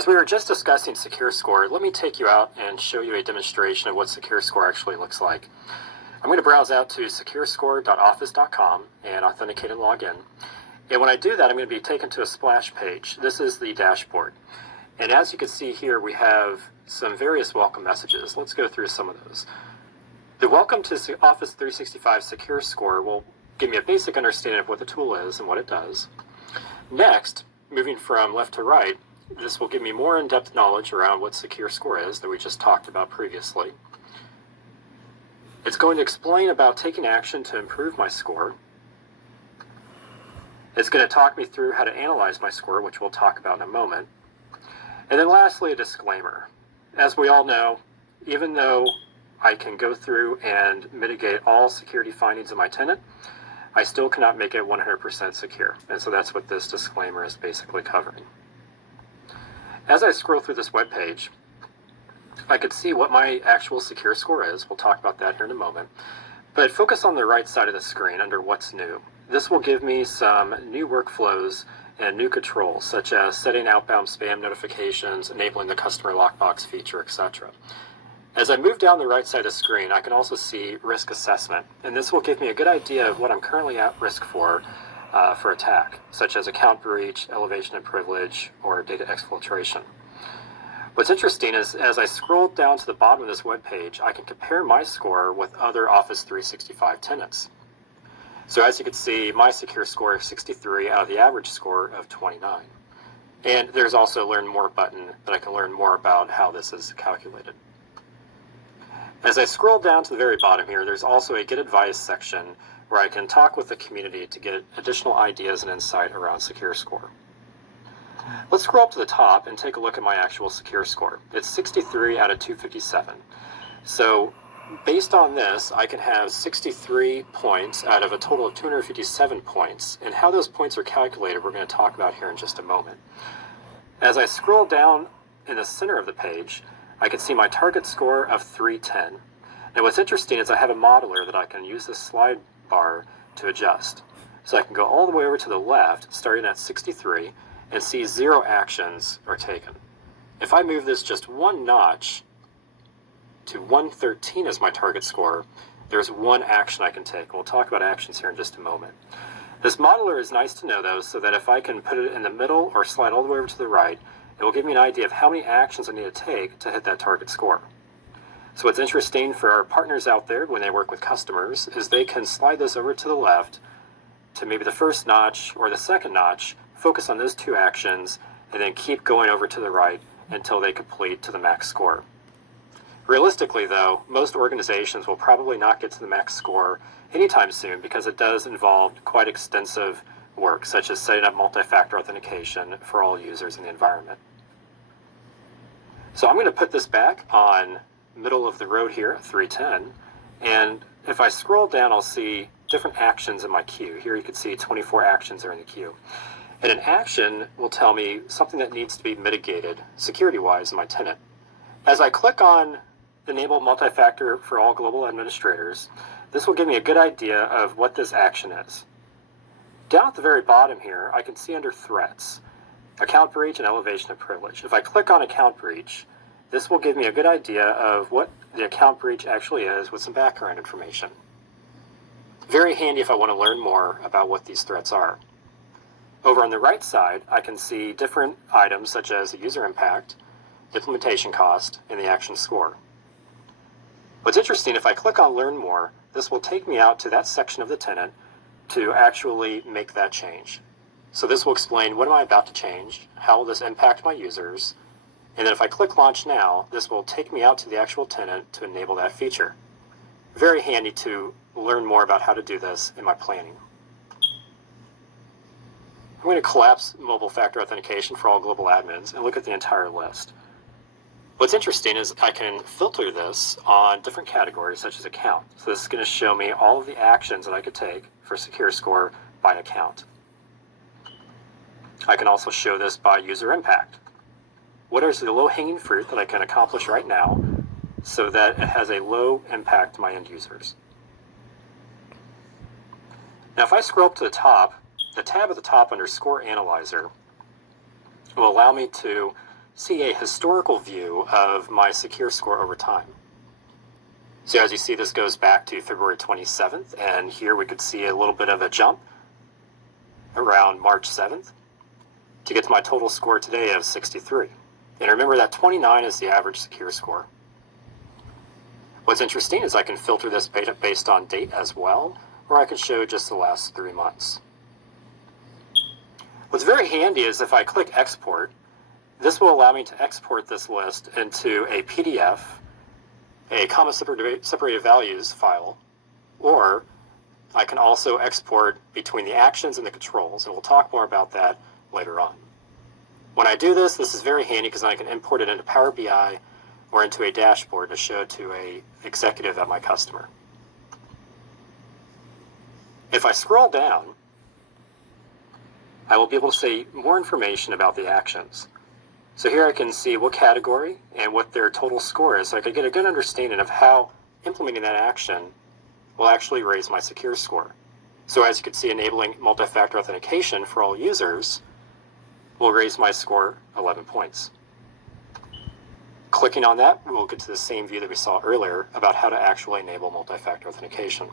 As we were just discussing Secure Score, let me take you out and show you a demonstration of what Secure Score actually looks like. I'm going to browse out to securescore.office.com and authenticate and log in. And when I do that, I'm going to be taken to a splash page. This is the dashboard. And as you can see here, we have some various welcome messages. Let's go through some of those. The Welcome to Office 365 Secure Score will give me a basic understanding of what the tool is and what it does. Next, moving from left to right, this will give me more in-depth knowledge around what Secure Score is that we just talked about previously. It's going to explain about taking action to improve my score. It's going to talk me through how to analyze my score, which we'll talk about in a moment. And then lastly, a disclaimer. As we all know, even though I can go through and mitigate all security findings of my tenant, I still cannot make it 100% secure. And so that's what this disclaimer is basically covering. As I scroll through this web page, I could see what my actual Secure Score is. We'll talk about that here in a moment. But focus on the right side of the screen under What's New. This will give me some new workflows and new controls, such as setting outbound spam notifications, enabling the customer lockbox feature, etc. As I move down the right side of the screen, I can also see risk assessment. And this will give me a good idea of what I'm currently at risk for attack, such as account breach, elevation of privilege, or data exfiltration. What's interesting is as I scroll down to the bottom of this web page, I can compare my score with other Office 365 tenants. So as you can see, my Secure Score is 63 out of the average score of 29. And there's also a Learn More button that I can learn more about how this is calculated. As I scroll down to the very bottom here, there's also a Get Advice section where I can talk with the community to get additional ideas and insight around Secure Score. Let's scroll up to the top and take a look at my actual Secure Score. It's 63 out of 257. So based on this, I can have 63 points out of a total of 257 points. And how those points are calculated, we're going to talk about here in just a moment. As I scroll down in the center of the page, I can see my target score of 310. And what's interesting is I have a modeler that I can use this slide bar to adjust. So I can go all the way over to the left, starting at 63, and see 0 actions are taken. If I move this just one notch to 113 as my target score, there's 1 action I can take. We'll talk about actions here in just a moment. This modeler is nice to know though, so that if I can put it in the middle or slide all the way over to the right, it will give me an idea of how many actions I need to take to hit that target score. So what's interesting for our partners out there when they work with customers is they can slide this over to the left to maybe the first notch or the second notch, focus on those 2 actions, and then keep going over to the right until they complete to the max score. Realistically though, most organizations will probably not get to the max score anytime soon because it does involve quite extensive work, such as setting up multi-factor authentication for all users in the environment. So I'm going to put this back on middle of the road here at 310, and if I scroll down, I'll see different actions in my queue. Here you can see 24 actions are in the queue. And an action will tell me something that needs to be mitigated security-wise in my tenant. As I click on Enable Multi-Factor for all global administrators, this will give me a good idea of what this action is. Down at the very bottom here, I can see under Threats, Account Breach and Elevation of Privilege. If I click on Account Breach, this will give me a good idea of what the account breach actually is with some background information. Very handy if I want to learn more about what these threats are. Over on the right side, I can see different items such as the user impact, implementation cost, and the action score. What's interesting, if I click on Learn More, this will take me out to that section of the tenant to actually make that change. So this will explain what am I about to change, how will this impact my users, and then if I click Launch Now, this will take me out to the actual tenant to enable that feature. Very handy to learn more about how to do this in my planning. I'm going to collapse mobile factor authentication for all global admins and look at the entire list. What's interesting is I can filter this on different categories such as account. So this is going to show me all of the actions that I could take for Secure Score by account. I can also show this by user impact. What is the low-hanging fruit that I can accomplish right now so that it has a low impact to my end users? Now if I scroll up to the top, the tab at the top under Score Analyzer will allow me to see a historical view of my secure score over time. So as you see, this goes back to February 27th, and here we could see a little bit of a jump around March 7th to get to my total score today of 63. And remember that 29 is the average secure score. What's interesting is I can filter this based on date as well, or I can show just the last 3 months. What's very handy is if I click export, this will allow me to export this list into a PDF, a comma separated values file, or I can also export between the actions and the controls, and we'll talk more about that later on. When I do this, this is very handy because I can import it into Power BI or into a dashboard to show to an executive at my customer. If I scroll down, I will be able to see more information about the actions. So here I can see what category and what their total score is, so I can get a good understanding of how implementing that action will actually raise my secure score. So as you can see, enabling multi-factor authentication for all users will raise my score 11 points. Clicking on that, we'll get to the same view that we saw earlier about how to actually enable multi-factor authentication.